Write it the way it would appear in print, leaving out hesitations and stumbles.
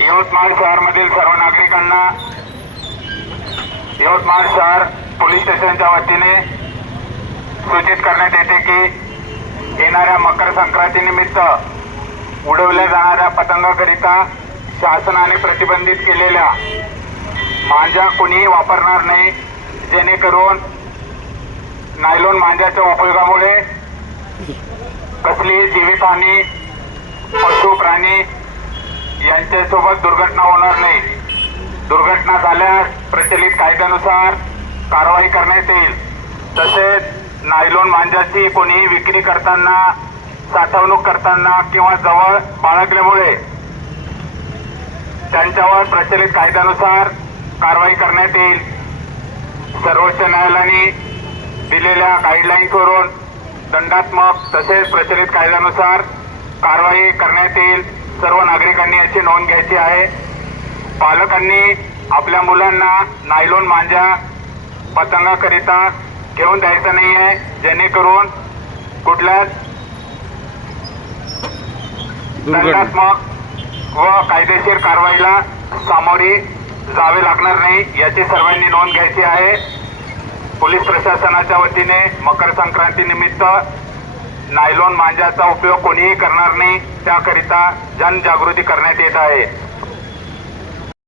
यवतमाळ शहरामधील सर्व नागरिकांना यवतमाळ शहर पोलीस स्टेशनच्या वतीने सूचित करण्यात येते की येणाऱ्या मकर संक्रांतीनिमित्त उडवल्या जाणाऱ्या पतंगाकरिता शासनाने प्रतिबंधित केलेल्या मांजा कोणीही वापरणार नाही, जेणेकरून नायलॉन मांजाच्या उपयोगामुळे कसलीही जीवितहानी, पशु प्राणी यांच्यासोबत दुर्घटना होणार नाही। दुर्घटना झाल्यास प्रचलित कायद्यानुसार कारवाई करण्यात येईल। तसेच नायलॉन मांजाची कोणीही विक्री करताना, साठवणूक करताना किंवा जवळ बाळगल्यामुळे त्यांच्यावर प्रचलित कायद्यानुसार कारवाई करण्यात येईल। सर्वोच्च न्यायालयाने दिलेल्या गाईडलाईन्सवरून दंडात्मक तसेच प्रचलित कायद्यानुसार कारवाई करण्यात येईल। सर्व नागरिकांनी याची नोंद घ्यायची आहे। पालकांनी आपल्या मुलांना नायलॉन मांजा पतंगाकरिता घेऊन द्यायचं नाही आहे, जेणेकरून कुठल्याच दंडात्मक व कायदेशीर कारवाईला सामोरे जावे लागणार नाही, याची सर्वांनी नोंद घ्यायची आहे। पोलीस प्रशासनाच्या वतीने मकर संक्रांती निमित्त नायलॉन मांजाचा उपयोग कोणीही करणार नाही, त्याकरिता जनजागृती करण्यात येत आहे।